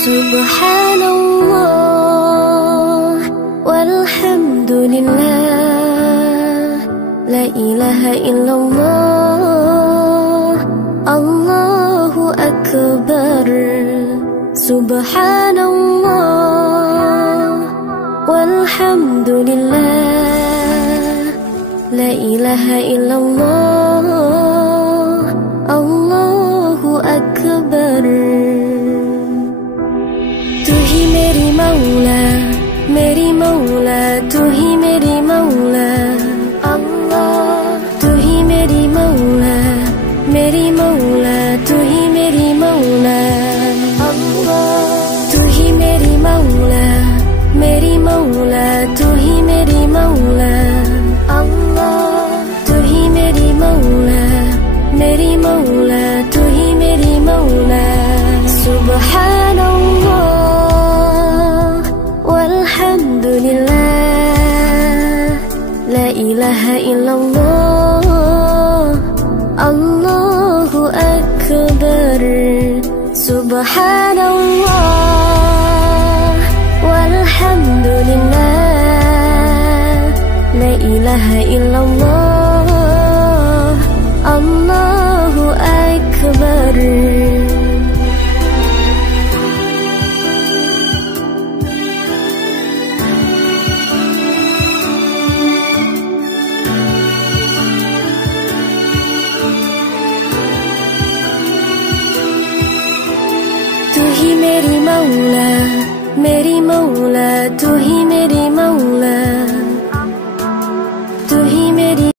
Subhanallah walhamdulillah, la ilaha illallah, Allahu akbar. Subhanallah walhamdulillah, la ilaha illallah, Allahu akbar. तू ही मेरी मौला, मेरी मौला, तू ही मेरी मौला अल्लाह। तू ही मेरी मौला, मेरी मौला, तू ही मेरी मौला अल्लाह। तू ही मेरी मौला, मेरी मौला, तू ही मेरी मौला अल्लाह। तू ही मेरी मौला, मेरी मौला, तू ही मेरी मौला। Subhanallah walhamdulillah, la ilaha illallah, Allahu akbar. Subhanallah walhamdulillah, la ilaha illallah, Allahu akbar. तू ही मेरी मौला, मेरी मौला, तू ही मेरी मौला